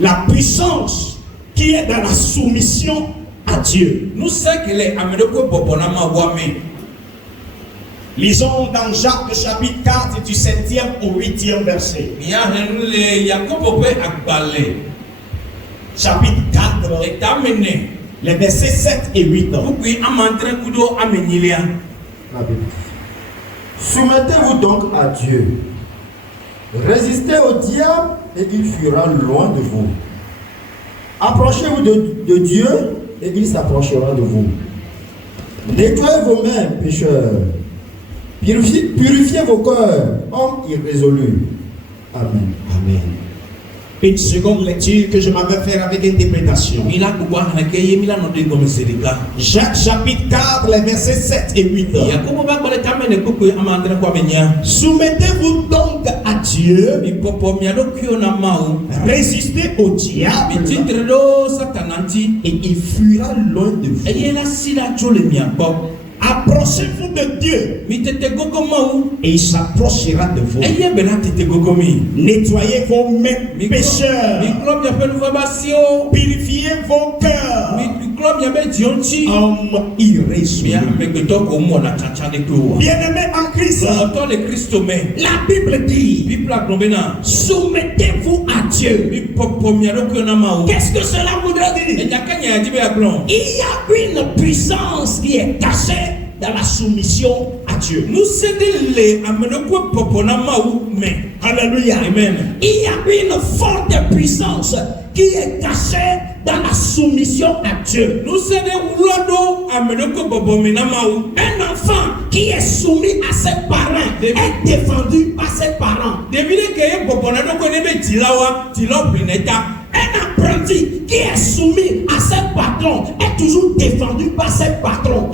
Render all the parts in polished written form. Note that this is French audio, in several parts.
La puissance qui est dans la soumission à Dieu. Nous savons que les Américains lisons dans Jacques chapitre 4 du 7e au 8e verset. Chapitre 4, les versets 7 et 8. Soumettez-vous donc à Dieu. Résistez au diable et il fuira loin de vous. Approchez-vous de Dieu et il s'approchera de vous. Nettoyez vos mains, pécheurs. Purifiez vos cœurs, hommes irrésolus. Amen. Amen. Une seconde lecture que je m'avais fait avec interprétation. Jacques chapitre 4, les versets 7 et 8. Soumettez-vous donc à Dieu. Résistez au diable et il fuira loin de vous. Approchez-vous de Dieu et il s'approchera de vous. Nettoyez vos mains, pécheurs. Purifiez vos cœurs, hommes irrésolus. Bien-aimés en Christ, la Bible dit: soumettez-vous à Dieu. Qu'est-ce que cela voudrait dire? Il y a une puissance qui est cachée dans la soumission à Dieu. Alléluia. Amen. Il y a une forte puissance qui est cachée dans la soumission à Dieu. Un enfant qui est soumis à ses parents est défendu par ses parents. Un apprenti qui est soumis à ses patrons est toujours défendu par ses patrons.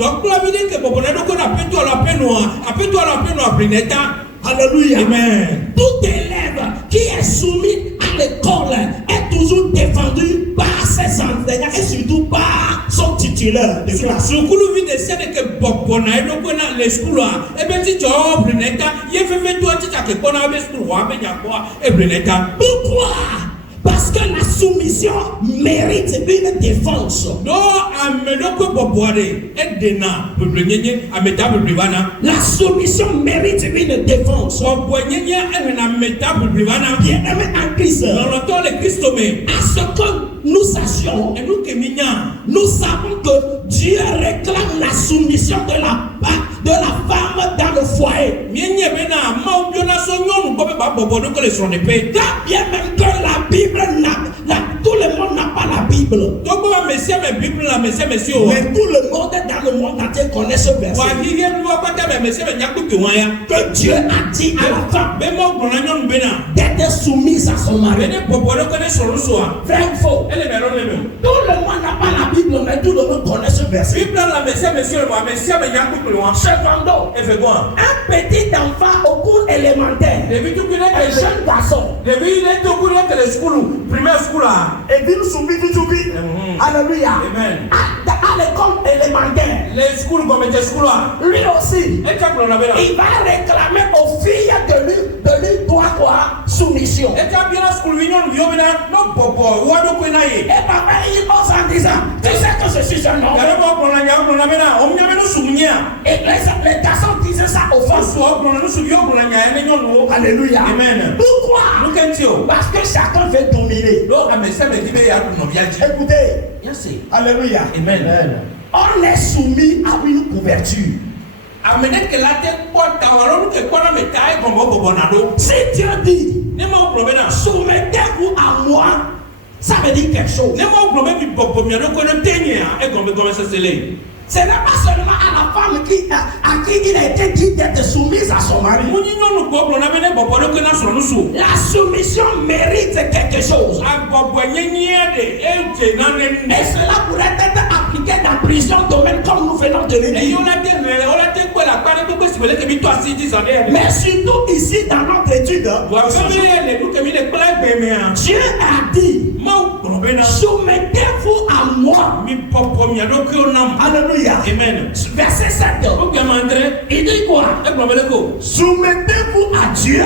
Alléluia. Amen. Tout élève qui est soumis à l'école est toujours défendu par ses enseignants et surtout par son titulaire de classe. Pourquoi? Parce que la soumission mérite une défense. La soumission mérite une défense. Bien-aimé en Christ, à ce que nous sachions, nous savons que Dieu réclame la soumission de la femme dans le foyer. Quand bien même que la Bible tout le monde n'a pas la Bible. Mais tout le monde dans le monde entier connaît ce verset. Que Dieu a dit à la femme d'être soumise à son mari. Vrai ou faux? Tout le monde n'a pas la Bible, mais tout le monde connaît ce verset. Cependant, un petit enfant au cours élémentaire, un jeune garçon, et bien soumis du tout. Alléluia. Amen. À l'école élémentaire, lui aussi, il va réclamer aux filles de lui doit quoi? Soumission. Et papa, il ose en disant: tu sais que je suis un homme. Et les garçons disaient ça aux femmes. Alléluia. Amen. Pourquoi? Parce que chacun veut dominer. Écoutez. Alléluia. Amen. On est soumis à une couverture. Si Dieu dit: soumettez-vous à moi, ça veut dire quelque chose. Ce n'est pas seulement à la femme à qui il a été dit d'être soumise à son mari. La soumission mérite quelque chose. Et cela pourrait être appliqué dans plusieurs domaines comme nous venons de le dire. Mais surtout ici dans notre étude, Dieu a dit: soumettez-vous à moi. Alléluia. Amen. Verset 7. Il dit quoi? Soumettez-vous à Dieu.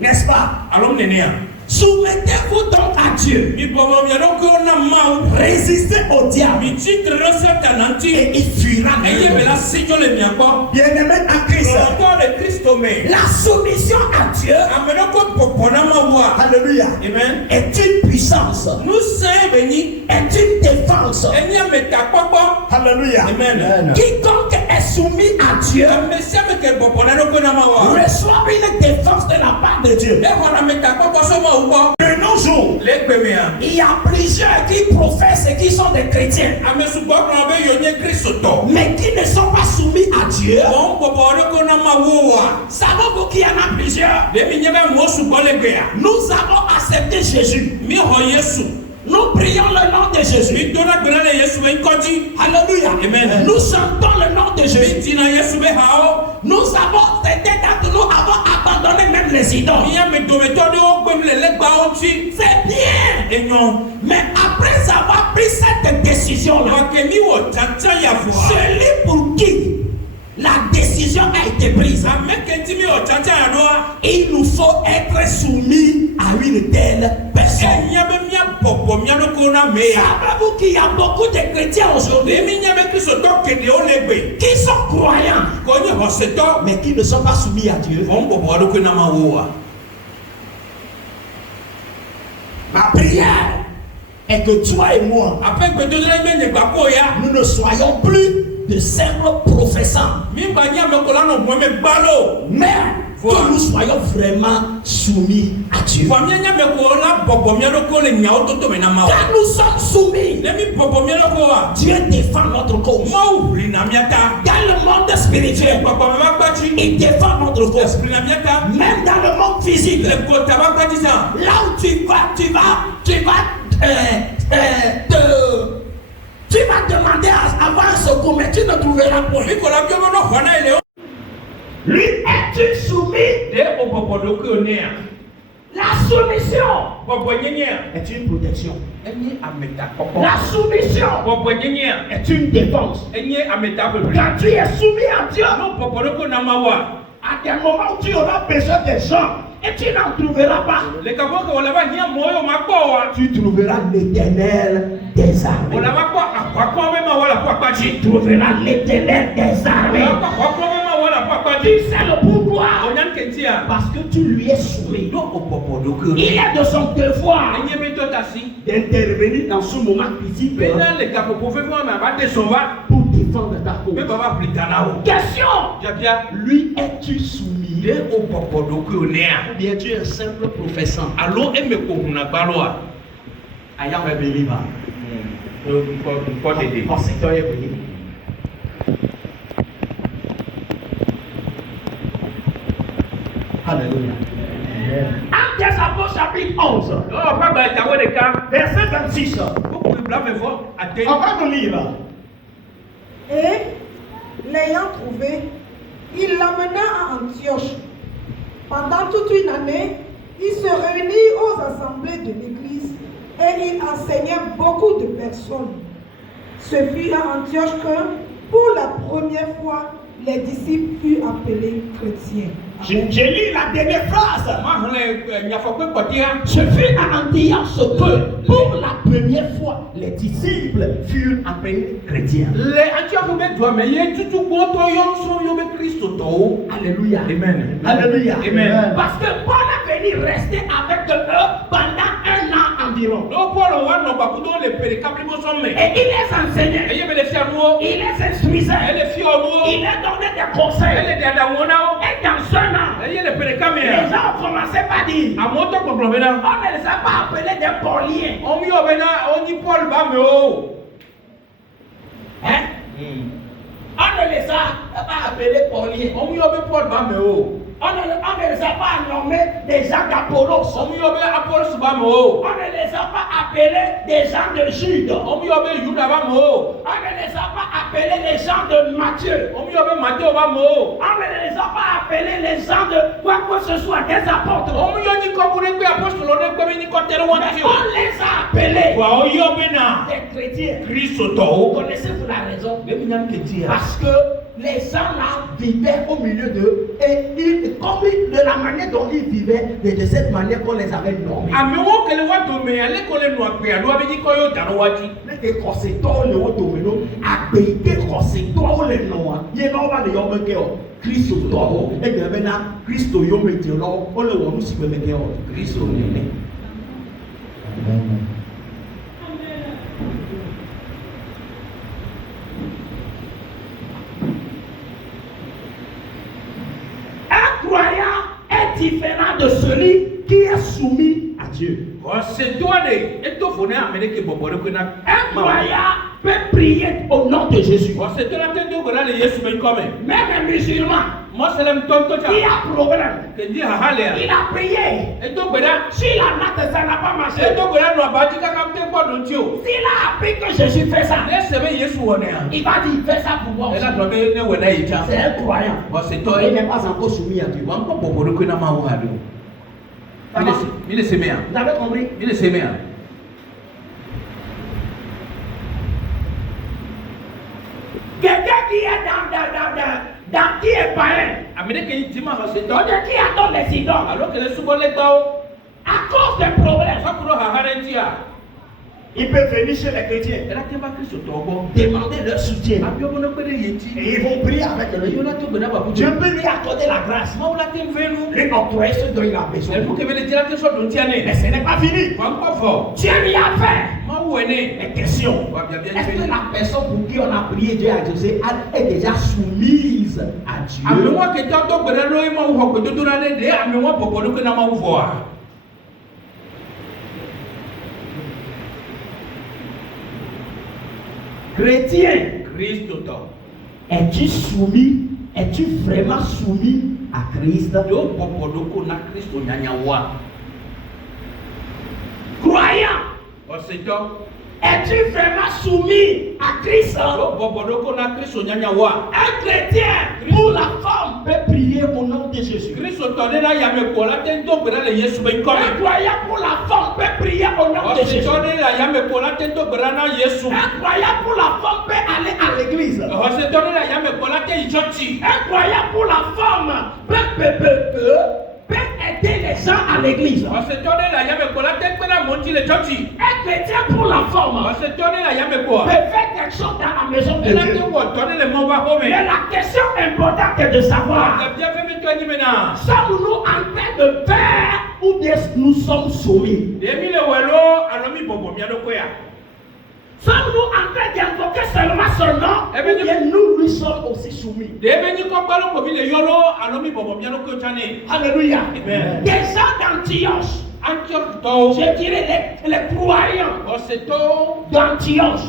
N'est-ce pas? Soumettez-vous donc à Dieu. Résistez au diable. Et il fuira. Bien-aimé en Christ. La soumission à Dieu. Alléluia. Amen. Est une puissance. Est une défense. Alléluia. Amen. Quiconque est soumis à Dieu reçoit une défense de la part de Dieu. De nos jours, il y a plusieurs qui professent et qui sont des chrétiens, mais qui ne sont pas soumis à Dieu. Savons-vous qu'il y en a plusieurs? Nous avons accepté Jésus. Nous prions le nom de Jésus. Alléluia. Amen. Nous chantons le nom de Jésus. Nous avons, certains d'entre nous avons abandonné même les idoles. C'est bien. Mais après avoir pris cette décision-là, celui pour qui la décision a été prise, il nous faut être soumis à une telle personne. Savez-vous qu'il y a beaucoup de chrétiens aujourd'hui qui sont croyants, mais qui ne sont pas soumis à Dieu? Ma prière est que toi et moi, nous ne soyons plus de simples professants, mais que nous soyons vraiment soumis à Dieu. Quand nous sommes soumis, Dieu défend notre cause. Dans le monde spirituel, il défend notre cause. Même dans le monde physique, là où tu vas demander à avoir un secours, mais tu ne trouveras point. Lui est-il soumis? La soumission est une protection. La soumission est une défense. Quand tu es soumis à Dieu, à des moments où tu auras besoin des gens et tu n'en trouveras pas, tu trouveras l'Éternel des armées. Tu trouveras l'Éternel des armées. Tu sais le pourquoi? Parce que tu lui es soumis. Il est de son devoir d'intervenir dans ce moment critique pour défendre ta cause. Question: lui es-tu soumis? Ou bien tu es un simple professeur? I am a believer. Alléluia. Actes des Apôtres chapitre 11, verset 26. On va nous lire. Et l'ayant trouvé, il l'amena à Antioche. Pendant toute une année, il se réunit aux assemblées de l'Église et il enseignait beaucoup de personnes. Ce fut à Antioche que, pour la première fois, les disciples furent appelés chrétiens. Je lis la dernière phrase. Ce fut à Antioche que, pour la première fois, les disciples furent appelés chrétiens. Alléluia. Amen. Alléluia. Amen. Parce que Paul est venu rester avec eux pendant un an environ. Et il les enseignait. Il les instruisait. Il les donnait des conseils. Et dans un an, les gens ont commencé par dire: on ne les a pas appelés des Pauliens. Hein? On ne les a pas appelés Pauliens. On ne les a pas nommés des gens d'Apollos. On ne les a pas appelés des gens de Jude. On ne les a pas appelés les gens de Matthieu. On ne les a pas appelés les gens de quoi que ce soit, des apôtres. On les a appelés des chrétiens. Connaissez-vous la raison? Parce que les gens là vivaient au milieu d'eux et de la manière dont ils vivaient, de cette manière qu'on les avait nommés. Un croyant est différent de celui qui est soumis à Dieu. Un croyant peut prier au nom de Jésus. Même un musulman qui a problème, il a prié. Si la natte, ça n'a pas marché, s'il a appris que Jésus fait ça, il va dire fais ça pour moi. C'est un croyant. Il n'est pas encore soumis à Dieu. Vous avez compris? Quelqu'un qui est qui est païen, qui adore les idoles, à cause des problèmes, il peut venir chez les chrétiens, demander leur soutien, et ils vont prier avec lui. Dieu peut lui accorder la grâce, lui octroyer ce dont il a besoin. Mais ce n'est pas fini. Dieu lui a fait. Mais question, est-ce que la personne pour qui on a prié Dieu a Dieu est déjà soumise à Dieu? Chrétien, es-tu soumis? Es-tu vraiment soumis à Christ? Croyant, es-tu vraiment soumis à Christ? Un chrétien, pour la femme, peut prier au nom de Jésus. Un croyant pour la femme peut prier au nom de Jésus. Un croyant pour la femme peut aller à l'église. Un croyant pour la femme peut aider les gens à l'église. Un chrétien pour la femme peut faire quelque chose dans la maison de Dieu. Mais la question importante est de savoir, sommes-nous en train de faire ou bien nous sommes soumis? Sommes-nous en train d'invoquer seulement son nom ou bien nous lui sommes aussi soumis? Alléluia. Des gens d'Antioche, je dirais les croyants d'Antioche,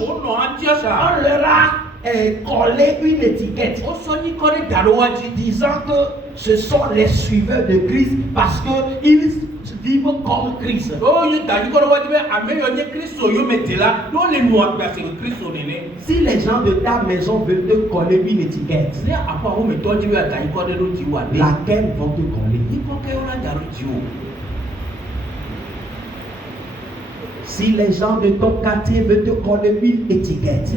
on leur a collé une étiquette disant que ce sont les suiveurs de Christ parce qu'ils vivent comme Christ. Si les gens de ta maison veulent te coller une étiquette, laquelle vont te coller? Si les gens de ton quartier veulent te coller une étiquette,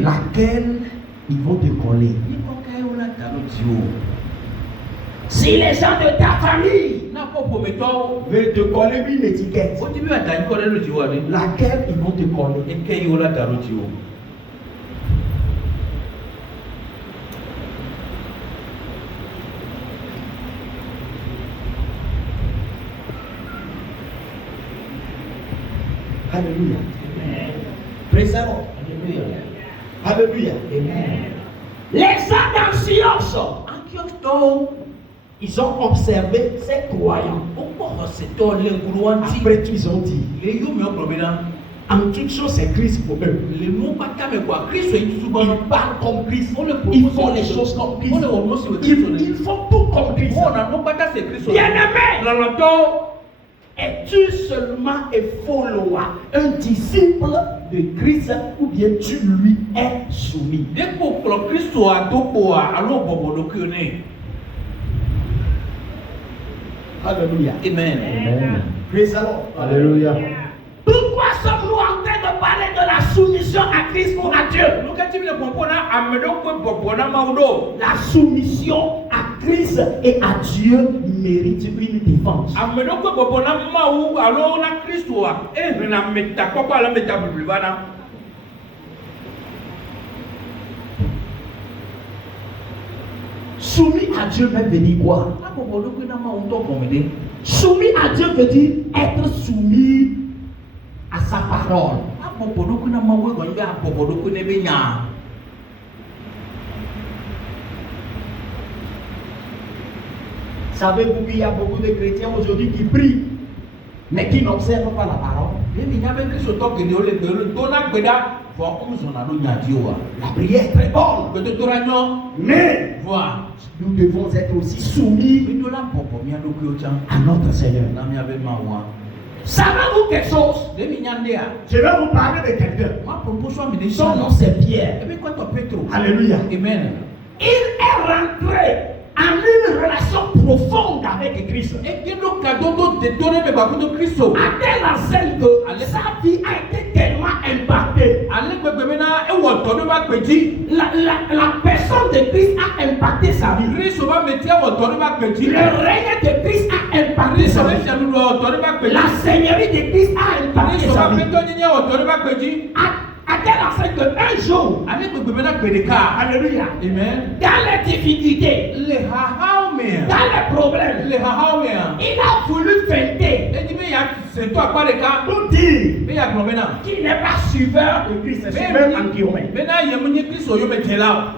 laquelle ils vont te coller? Si les gens de ta famille veulent te coller une étiquette, laquelle ils vont te coller? Alléluia. Praise the Lord. Alléluia. Les gens d'Antioche, ils ont observé ces croyants. Après tout, ils ont dit, en toute chose, c'est Christ pour eux. Ils parlent comme Christ. Ils font les choses comme Christ. Ils font tout comme Christ. Bien-aimé, es-tu seulement un follower, un disciple de Christ, ou bien tu lui es soumis? Alléluia. Amen. Praise the Lord. Alléluia. Pourquoi sommes-nous en train de parler de la soumission soumission à Christ ou à Dieu. La soumission à Christ et à Dieu mérite une défense. Soumis à Dieu même veut dire quoi? Soumis à Dieu veut dire être soumis à sa parole. Savez-vous qu'il y a beaucoup de chrétiens aujourd'hui qui prient, mais qui n'observent pas la parole? La prière est très bonne, mais nous devons être aussi soumis à notre Seigneur. Savez-vous quelque chose? Je vais vous parler de quelqu'un. Son nom c'est Pierre. Alléluia. Amen. Il est rentré en une relation profonde avec Christ. À telle enseigne que sa vie a été tellement impactée. La personne de Christ a impacté sa vie. Le règne de Christ a impacté sa vie. La seigneurie de Christ a impacté sa vie. À telle enseigne qu'un jour, alléluia, Amen. dans les difficultés, dans les problèmes, il a voulu feinter pour dire qu'il n'est pas suiveur de Christ, suiveur en guillemets,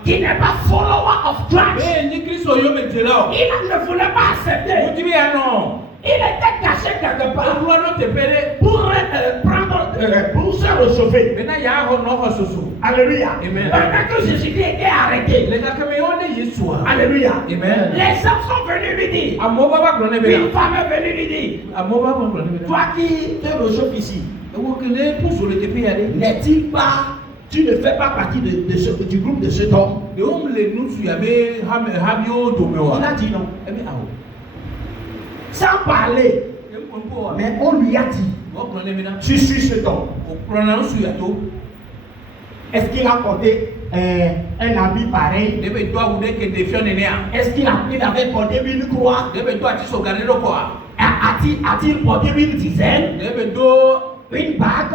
qu'il n'est pas follower of Christ. Il ne voulait pas accepter. Il était caché quelque part pour se réchauffer. Alléluia. Amen. Pendant que Jésus-Christ était arrêté, alléluia. Amen. Les hommes sont venus lui dire, une femme est venue lui dire, toi qui te réchauffes ici, n'est-il pas, tu ne fais pas partie du groupe de cet homme? Il a dit non. Sans parler, mais on lui a dit, tu suis cet homme. Est-ce qu'il a porté un habit pareil? Est-ce qu'il avait porté une croix? A-t-il porté une dizaine? Une bague?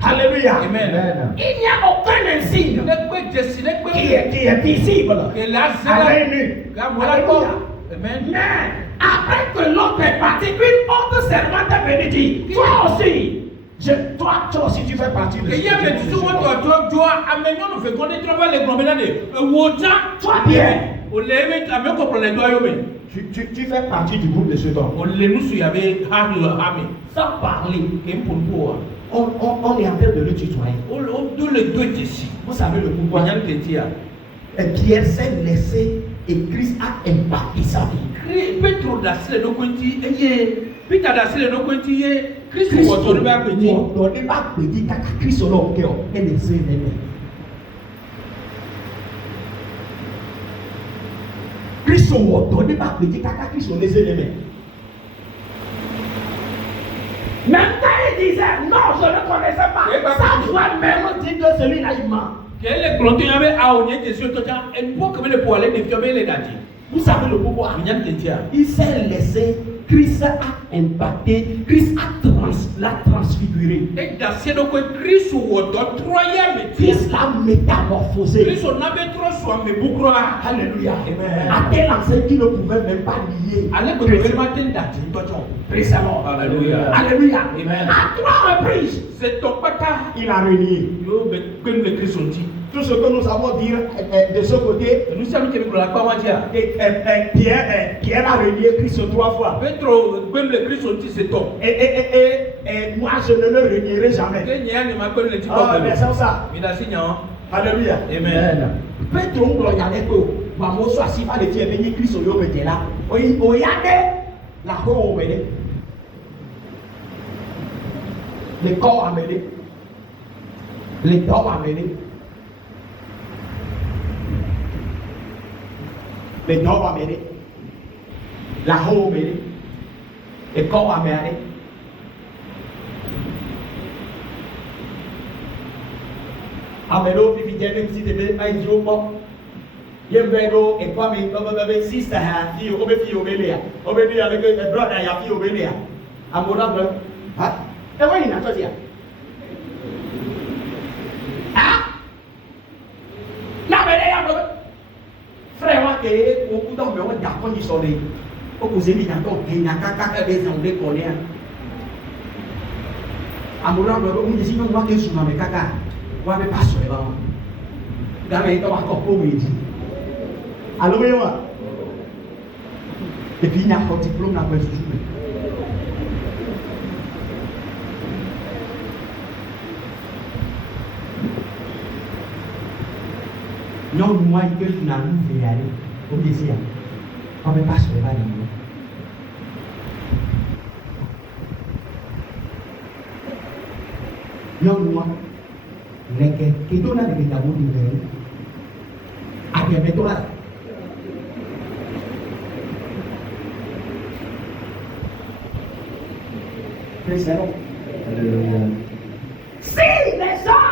Alléluia. Amen. Il n'y a aucun insigne qui est visible à l'œil nu. Alléluia. Amen. Mais après que l'autre est parti, une autre servante est venue dire, toi aussi, tu fais partie de ce toi bien. Tu fais partie du groupe de ce homme. Sans parler, on est en train de le tutoyer. Vous savez le pourquoi? Pierre s'est laissé et Christ a impacté sa vie. Même quand il disait non, je ne connaissais pas, sa voix même dit que celui-là il ment. Vous savez le pourquoi? Il s'est laissé, Christ a impacté, Christ l'a transfiguré. Christ l'a métamorphosé. Alléluia. À tel enseigne qu'il ne pouvait même pas lier. Alléluia. Alléluia. Amen. À 3 reprises, il a renié. Tout ce que nous savons dire de ce côté, Pierre a renié Christ 3 fois. Et moi je ne le renierai jamais. Mais c'est ça. Alléluia. Amen. Petro gloyale ko ba mo so asifa le tie benyi Kristo yo betela oyade la ho obede le corps amené le corps amené le corps amené la ho obede le corps amené Amelo pipi jeni petit bébé ay jo mo. Yembego e kwa mi baba sister ha fi o be fi o be le ya. O be ni avec brother ya fi o be le ya. Amora bro. Ha? E wa ni na to dia. Ha? Na be le ya bro. Frère wa ke o ku do me o da ko ni so le. O ku se mi na to ke na ka be zan le ko le ya. Amora bro o ni si no wa ke su na me kaka. Wa be paso le ba. Ga me to wa ko pro mi di. Allô, moi. Et puis il y a un diplôme dans le jour. Non, moi, il y a une année, je vais aller. Au désir. On ne peut pas se lever. Non, moi, les qui donnent les tabous du verre. Avec les dollars. Si les gens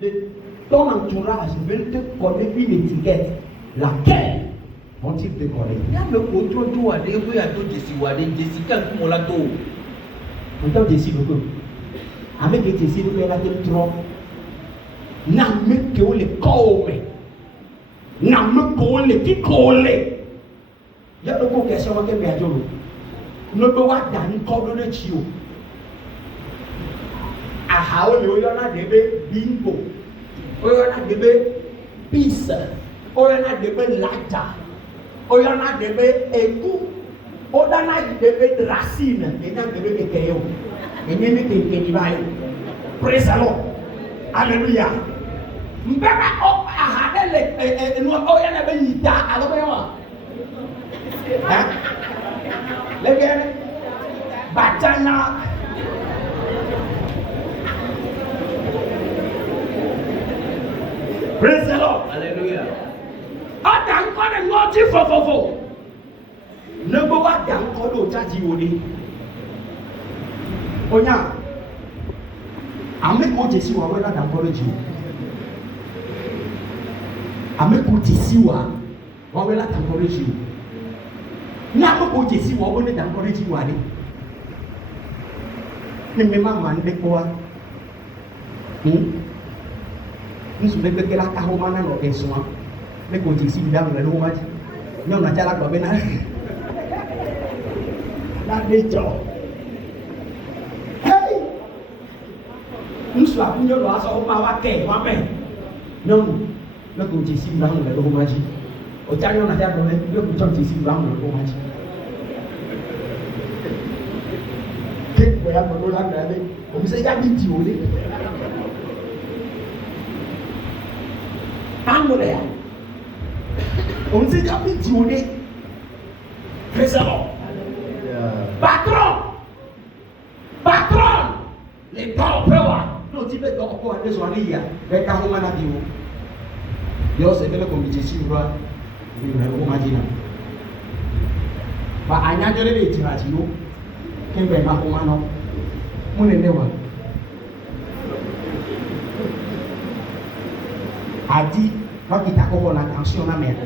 de ton entourage veulent te coller une étiquette, laquelle vont-ils te coller? Il y a le contrôle tout à l'heure, il y a tout Jessica qui m'a tout. Pourtant, Jessica, avec les Jessica, il y a des trop. N'a me que les coller. N'a me coller, qui coller. Il y a une question qui est bien. Ne peut pas donner comme le chio. Ah, on y a des bingo. On y a des pisse. On y a des lata. On y a des égout. On y a des racines. Et on y a des cailloux. Et on y a des cailloux. Praise the Lord. Alléluia. Mbeba o ahade le no o ya na be yita alo be wa. Hein? Lesquels? Batana. Praise the Lord. Alléluia. Adam kone ngoti fofofo. Nebo wa dan kodo chaji woni. Onya. Ame ko Jesi wa wela dan kodo ji. Ame ko Jesi wa wela dan kodo ji. Ni akoko Jesi wo ne dan kore ji wade ni me mama ni bekoa nsu be bekela ka ho mana no eso me ko Jesi bi da lo ma ji no na jala gbo be na la de jo hey nsu akunyo lo aso ma wa ke wa me no me ko Jesi bi da lo ma ji o ja no na ja do le yo ko Jesi bi da lo ma ji ya ko la grave o mi se ya bi ti o le amore ya o mi se ya bi ti o le présent patron les dons pewa no ti be do ko ade so ani ya be ka ho mana bi o yo se be ko mi Jesi ro ni na ko ma ji na ba anya jere be ti ra ti o kembe ma ko ma no munelewa adi wakita koko la tension na mer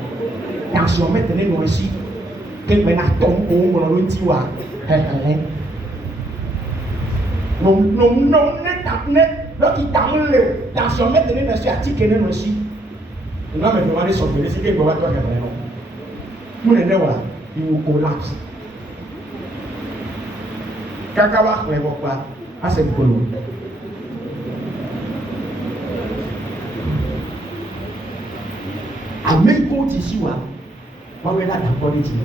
tension mettre no si ke be na tom o mo lo ti wa no ne tap ne wakita mle tension mettre no si atike ne no si no me no so be se ke go wa to ke no munelewa you will collapse kaka wa kwe kwa ase kolo amen ko ti siwa wa we la dan quality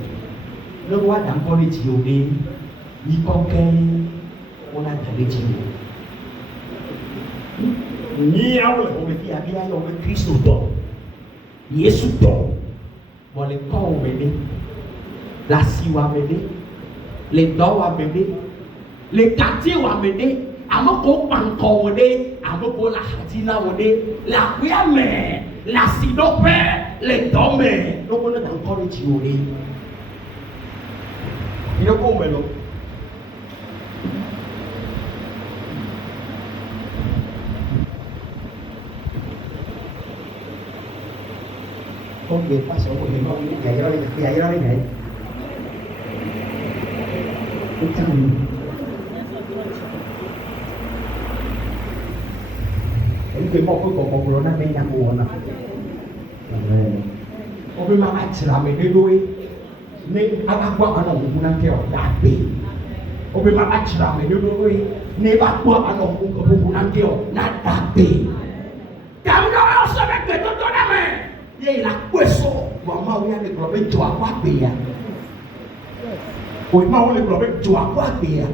lo wa dan quality o be ni ko ke ona quality ni awo o be ti abi ayo be Kristo do Yesu do mo le ko o be la siwa be le do wa be le quartier wa mede amoko panko wode amoko la hatina wode la kuyame la sidope le dome no kono dan encourage wode ino ko melo qui est pas sur le nom, il y a rien. Ini kemau pun kau corona ni yang kuona. Kau memang acara menedoi. Ni apa anak bukan kau tapi. Kau memang acara menedoi. Ni apa anak bukan kau nak tapi. Kamu dah rasa begitu tu nama? Ye lah kueso. Kau mau yang ni kau berjuang apa dia? Kau mau ni kau berjuang apa dia?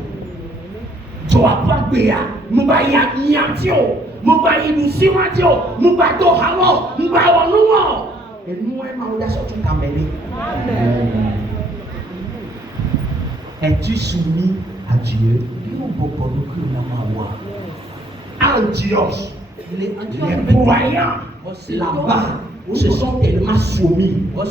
Juang apa dia? Membayar nyamcio. Mumbai ibu siwa jo, mumbai do halo, mumbai wanuo. Nous mau dah sok chúng ta mêlé. Es-tu soumis à Dieu? Antioche, les païens là-bas, se sont tellement soumis. On a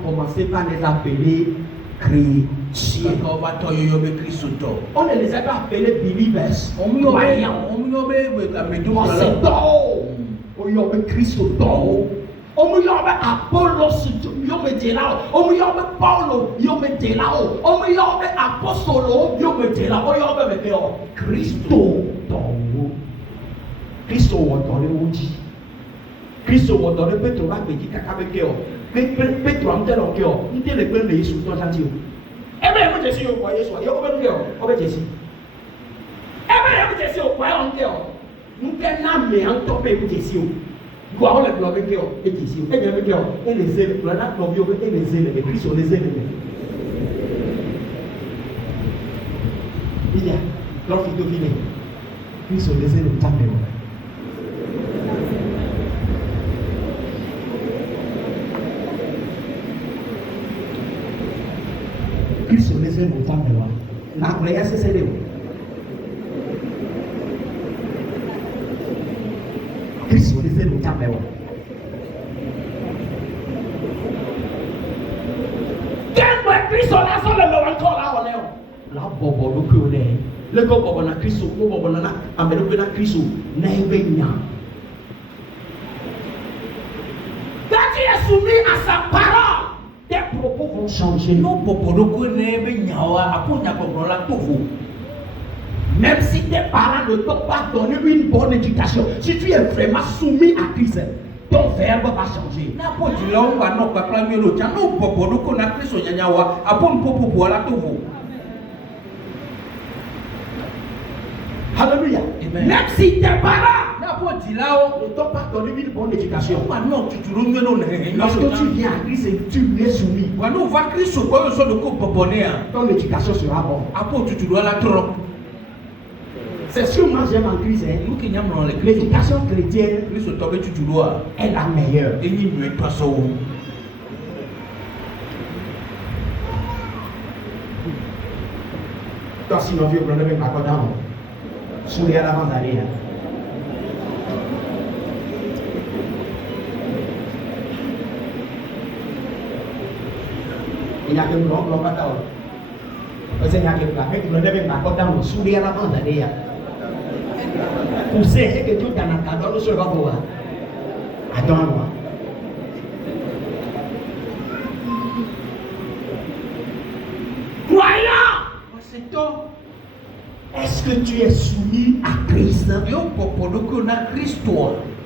commencé par les appeler chrétiens. On ne les a pas appelés believers. On y a Christ on y a Apollos, yo me delao. On y a Paulo, yo me delao. On y a Apostolo, yo me delao. On y a Meteo. Christo dans Christo dans le outil. Christo dans le pétro va petit caca bekeo. Pétro am tel okeo. Ni tel le ben le Yesu ton santi. Eh ben mo Jésus o kwa Yesu. Yo ko ben keo. O be Jésus. Eh ben yo Jésus o kwa on keo. Nous na me en topé pour Jésus. Quoi on le globe que et Jésus. Et bien que et les ailes, la globe et les ailes, et puis sur les ailes. Il y a lorsqu'il te vient. Puis sur les ailes tape. Puis sur les ailes tape. Na créa c'est celle. Kristo ni sẹ́nu tá mẹ́wàá. Kẹ́gbẹ́ Kristo lásán lè mẹ́wàá kọ́ láwọn lẹ́wọ̀. Lábọ̀bọ̀ ló kí o lẹ̀. Lẹ́kọ̀ọ́ bọ̀bọ̀ na Kristo, kó bọ̀bọ̀ na amẹ́lẹ́gbẹ́ na Kristo náà ẹgbẹ́ nyà. Dájú Yéṣu mi àṣà parọ́. Tes propos vont changer. N'o bọ̀bọ̀ ló kó náà ẹgbẹ́ nyà wa, àpò nyàgbọ̀gbọ̀ la tó fò. Même si tes parents ne t'ont pas donné une bonne éducation, si tu es vraiment soumis à Christ, ton verbe va changer. Alléluia. Même si tes parents ne t'ont pas donné une bonne éducation, lorsque tu viens à Christ et tu es soumis, ton éducation sera bonne. C'est sûr, moi j'aime en Christ. L'éducation chrétienne est la meilleure. Toi, si nous vivons le même accord d'âme, souriez à l'avant d'aller. Il y a que nous l'avons pas d'âme. Parce qu'il y a que nous l'avons pas d'âme, souriez à l'avant d'aller. Vous savez que Dieu dans la cadre se va voir. Attends-moi. Croyant, est-ce que tu es soumis à Christ?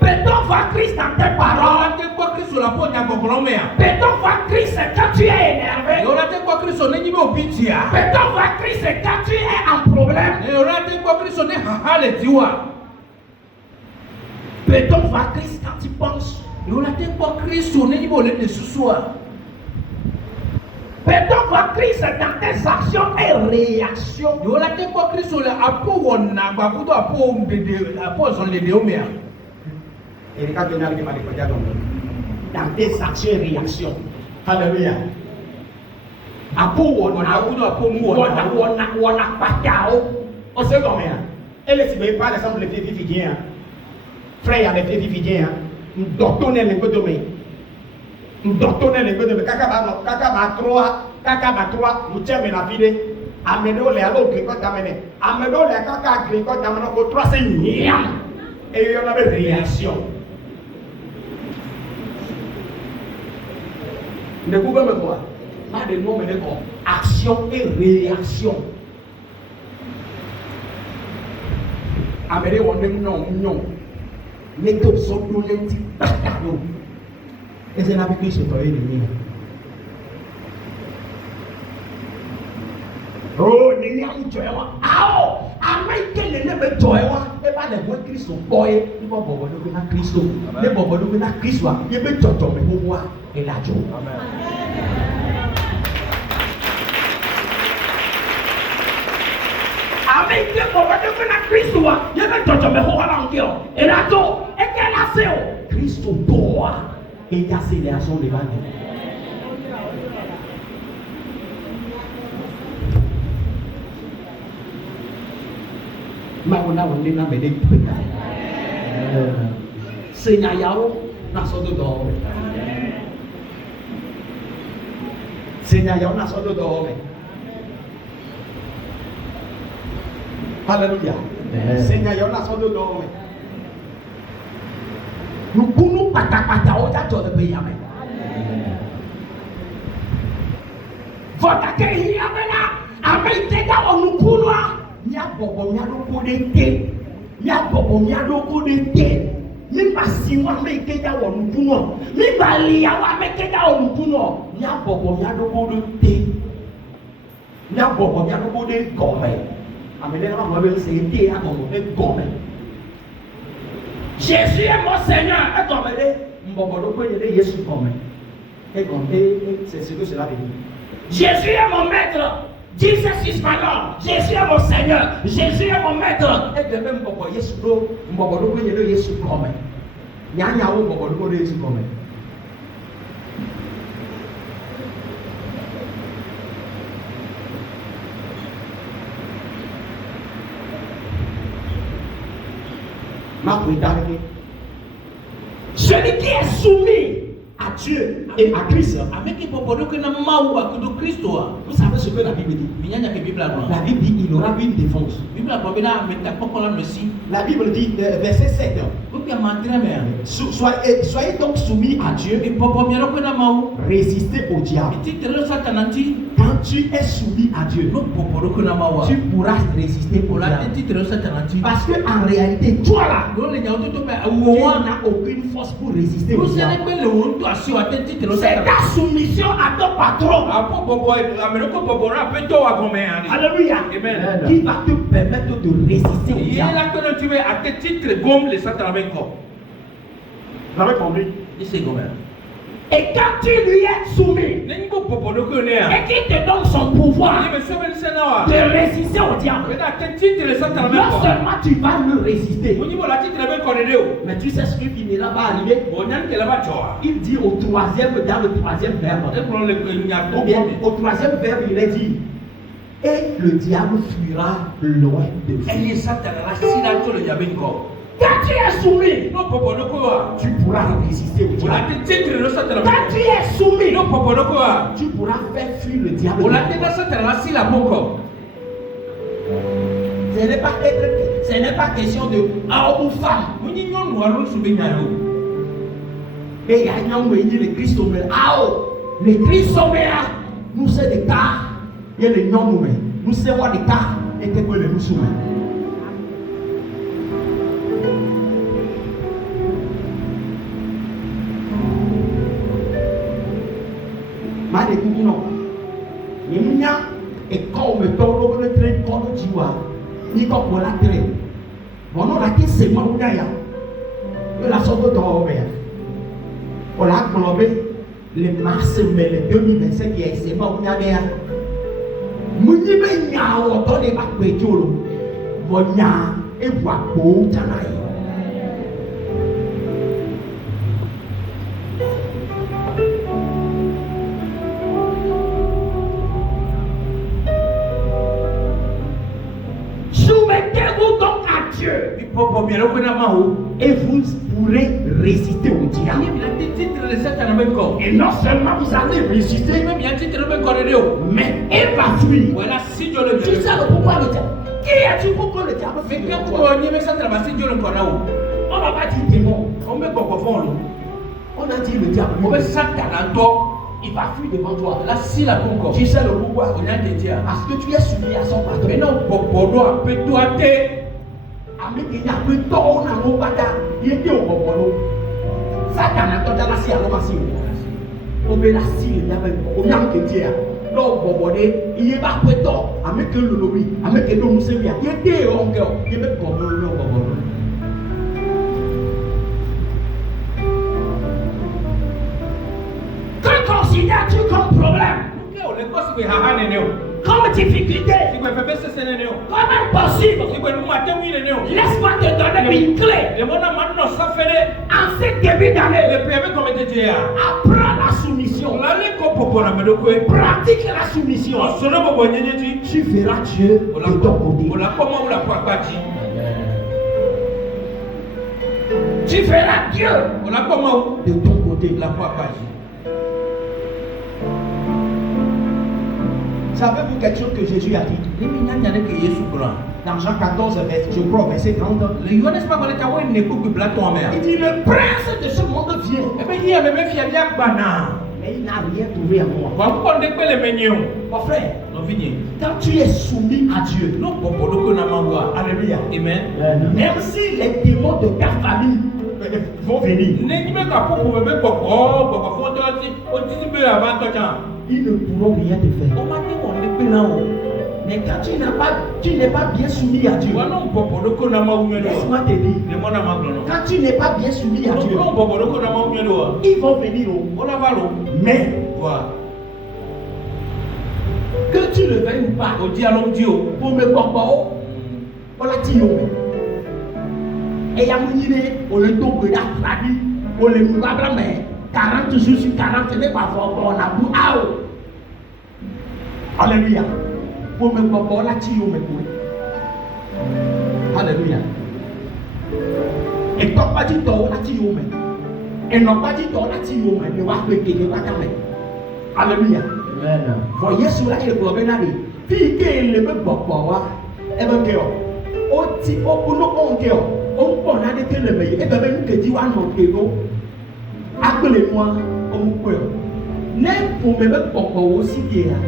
Peut-on voir Christ dans tes paroles? Peut-on voir Christ quand tu es énervé? Peut-on voir Christ quand tu es en problème? Peut-on voir Christ quand tu penses? Peut-on voir Christ dans tes actions et réactions? Dans tes actions et réactions. Alléluia. On sait combien? Et les Sibéens, par exemple, les filles viviens. Frère, il y a les filles viviens. Doctonner les godomés. Doctonner les godomés. Kakaba 3, nous tiens la vie. Amenez-le à l'autre gricot d'amener. Amenez-le à kaka gricot d'amener. Au 3, c'est niam. Et il y en avait réaction. Ne pouvez me voir. Pas de nom, mais de quoi? Action et réaction. Amérique, on est non. Les deux sont nous les petits. Et c'est la vie que je dois y venir. Oh, les gens qui jouent, ah, Américain, les gens qui jouent, et pas les bons Christ, boy, ils vont voir le Christ, les bons le Christ, ils vont jouer, mais pour moi, et la joie. Avec les bons le Christ, ils vont jouer, mais pour moi, et la joie. Et quelle action? Christ doit, et il y a célébration devant nous. Mauna wende na mede peka. Senya yao na sodo do. Senya yao na sodo do. Hallelujah. Senya yao na sodo do. Nukunu pata o ta jo de be yame. Vota ke yamena amete da onukunu a. Mia bobo mia loko de te. Mia bobo mia loko de te. Mi basi wa me ke da wo nutuno. Mi bali ya wa me ke da wo nutuno. Mia bobo mia loko de te. Mia bobo mia loko de gome. Amene na mo be se te a bobo de gome. Jésus est mon Seigneur. Et gome de mbobo loko de Jésus gome. Et gome c'est ce que cela veut dire. Jésus est mon maître. Jesus is my Lord. Jésus est mon Seigneur. Jésus est mon maître. Et de même, Bobo Yesu do, Bobo do ko yele Yesu come. Nyanya wo Bobo do ko Yesu come. Ma cuidado. Celui qui est soumis à Dieu et à Christ. Vous savez ce que la Bible dit? La Bible dit il aura une défense. La Bible dit, verset 7. Soyez donc soumis à Dieu. Résistez au diable. Quand tu es soumis à Dieu, tu pourras résister au diable. Parce qu'en réalité, toi là, tu n'as aucune force pour résister au diable. C'est ta soumission à ton patron. Alléluia. Qui va te permettre de résister au diable. Vous avez compris? Et quand tu lui es soumis, et qu'il te donne son pouvoir de résister au diable, non seulement tu vas le résister, mais tu sais ce qui finira par arriver. Il dit au troisième, dans le troisième verbe, ou bien au troisième verbe, il est dit, et le diable fuira loin de vous. Quand tu es soumis, tu pourras résister au diable. Quand tu es soumis, tu pourras faire fuir le diable. Ce n'est pas question de homme ou femme. Et il y a un homme qui dit le Christ sommet. Le Christ sommet, nous sommes des cas. Il y a le nom nous sommes des cas. Et que nous sommes. Et quand on me donne le train, quand on dit, ni quand on la train, on a dit c'est moi, on a la sorte de on a globé les mars, mais les 2025 qui est c'est moi, on a dit, Mouni me nya on donne les bacs de Jolo, on nya et voit beau, Tanaï. Et vous pourrez résister au diable. Et non seulement vous allez résister, mais il va fuir. Tu sais pourquoi le diable? Qui es-tu pour que le diable fait que toi? On n'a pas dit démon. On a dit le diable. il va fuir devant toi. La si la conco. Tu sais le pourquoi? On a des tiens. Parce que tu es soumis à son patron. Mais non, bobo a peu doigté. Avec il y a peu de temps, on a mon bata. Il était au bobo. Ça, t'en as entendu la si à l'homme. On met la si, il y avait on a un chrétien. Là, au bobo, il y a pas peu de temps. Avec le lobby, avec le nom, c'est bien. Il était au cœur. Il y avait bobo. Que considères-tu comme problème? Comme difficulté? Comme impossible? Laisse-moi te donner une clé. En ce début d'année, apprends la soumission. Pratique la soumission. Tu verras Dieu de ton côté. Tu verras Dieu de ton côté. Savez-vous quelque chose que Jésus a dit? Dans Jean 14, je crois, verset 30. Il dit, le prince de ce monde vient. Mais il n'a rien trouvé en moi. Mon frère, quand tu es soumis à Dieu, alléluia, Amen. même si les démons de ta famille vont venir, ils ne pourront rien te faire. Mais quand tu n'es pas bien soumis à Dieu, laisse-moi te dire, quand tu n'es pas bien soumis à Dieu, ils vont venir. Mais que tu le veuilles ou pas, pour me comprendre, on l'a dit. Et il y a on le tombe de la tradition, on le voit 40 jours sur 40, ce n'est pas fort, on a vu. Alléluia. Pour me comprendre, la tire au métro. Alléluia. Et quand pas dit toi, la tire au métro. Et non pas dit toi, la tire au métro. Ne va pas péter, ne va pas calmer. Alléluia. Voyez cela et le problème arrive. Puis qu'il ne peut pas voir. Et bien que au petit au boulot on que on a des que le meilleur. Et bien nous que dit on monte go. Appelez-moi on peut. N'est pour me mettre pas aussi bien.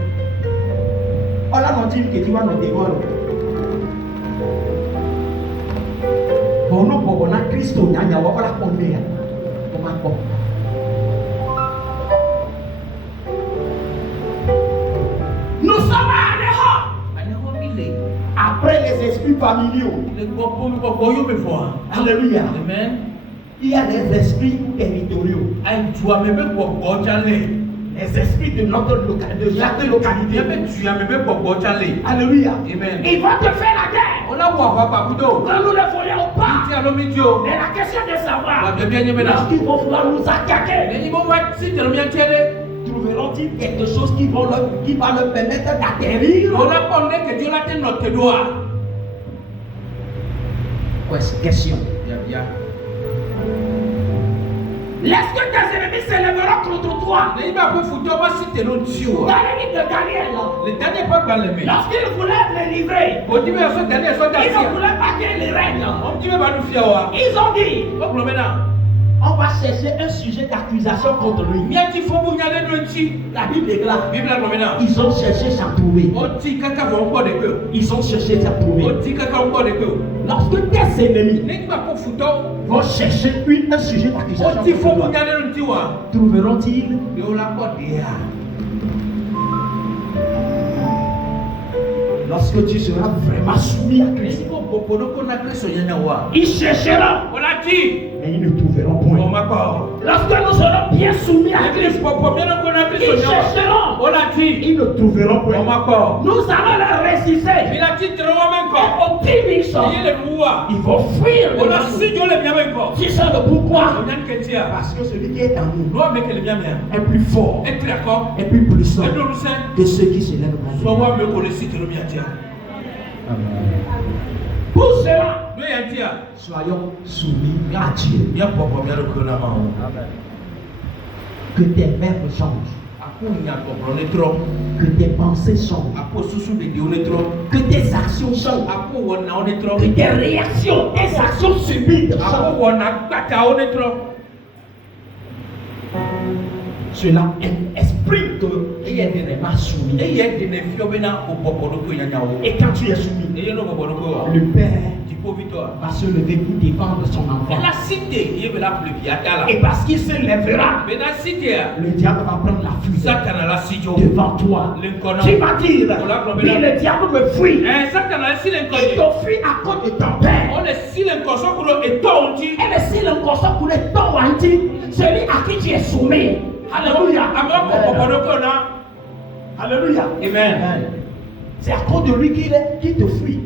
On a monté que tu vas nous dévoiler. Bon nous pour on a Christ on a on la combien. On m'a pas. Nous sommes à dehors. Après les esprits familiaux. Alléluia. Amen. Il y a des esprits territoriaux. Les esprits de notre localité. Alléluia. Amen. Ils vont te faire la guerre. Quand nous ne voyons pas. Mais la question de savoir, lorsqu'ils vont vouloir nous attaquer, trouveront-ils quelque chose qui va leur permettre d'atterrir? Question. Laisse que tes ennemis s'élèveront contre toi. Dans le livre de Daniel, lorsqu'ils voulaient les livrer, ils ne voulaient pas qu'ils règnent. Ils ont dit, on va chercher un sujet d'accusation contre lui. La Bible est là. Ils ont cherché sans trouver. Ils ont cherché sans trouver. Lorsque tes ennemis vont chercher un sujet d'accusation contre toi, trouveront-ils? Lorsque tu seras vraiment soumis à Christ, ils chercheront, mais ils ne trouveront point. Lorsque nous serons bien soumis à Christ, ils chercheront, ils ne trouveront point. Nous allons leur résister. Et au petit ils vont fuir. Tu sais le pourquoi? Parce que celui qui est en nous est plus fort et plus puissant que ceux qui se lèvent contre nous. Pour cela, soyons soumis à Dieu. Que tes verbes changent. Que tes pensées changent. Que tes actions changent. Que tes réactions, tes actions subites changent. cela exprime qu'il n'est pas soumis. Et quand tu es soumis, le père va se lever pour défendre son enfant. Et parce qu'il se lèvera, le diable va prendre la fuite devant toi. Tu vas dire, oui, le diable me fuit. Il te fuit à cause de ton père. Et le s'il inconscient pour le temps anti, celui à qui tu es soumis. Alléluia. Alléluia. Amen. C'est à cause de lui qu'il te fuit.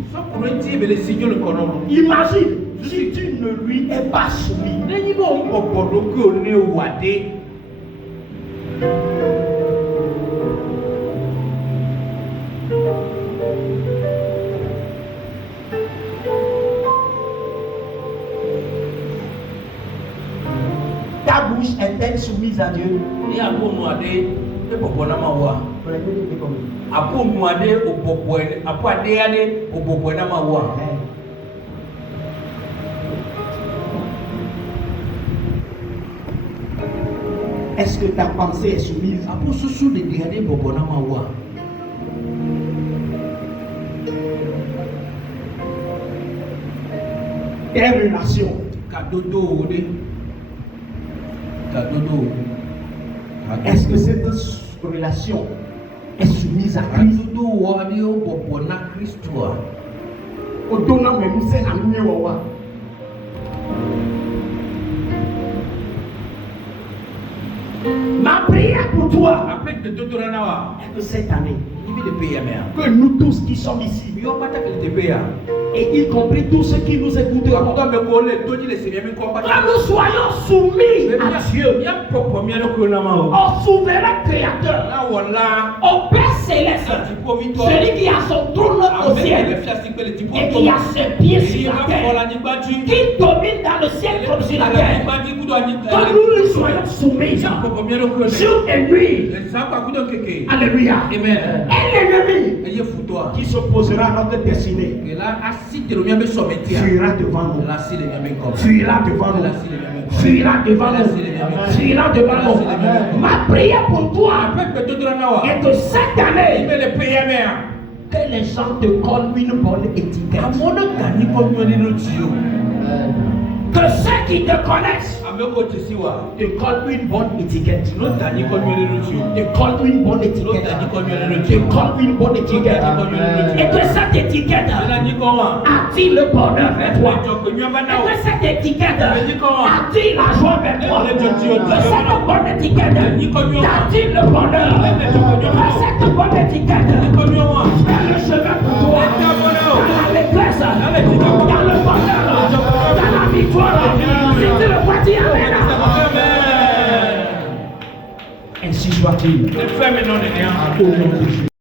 Imagine si tu ne lui es pas soumis. Ta bouche est-elle soumise à Dieu? Est-ce que ta pensée est soumise? Tes relations. Est-ce que cette relation est soumise à Christ? Ma prière pour toi est que cette année, que nous tous qui sommes ici, et y compris tous ceux qui nous écouteront, que nous soyons soumis à Dieu, au souverain créateur, au Père céleste, celui qui a son trône au ciel et qui a ses pieds sur la terre, qui domine dans le ciel comme sur la terre. Que nous lui soyons soumis jour et nuit. Alléluia. Amen. Et l'ennemi qui s'opposera à notre destinée fuira devant nous. Fuira devant nous. Fuira devant nous. Fuira devant nous. Ma prière pour toi est que cette année, que les gens te collent une bonne étiquette. Que ceux qui te connaissent te collent une bonne étiquette. Te collent une bonne étiquette. Te collent une bonne étiquette. Et que cette étiquette attire le bonheur vers toi. Et que cette étiquette attire la joie vers toi. Que cette bonne étiquette attire le bonheur. Que cette bonne étiquette fait le chemin pour toi. Dans l'allégresse, dans le bonheur, dans la victoire. Si tu le crois, dis amen. Ainsi soit-il. Au nom de Jésus.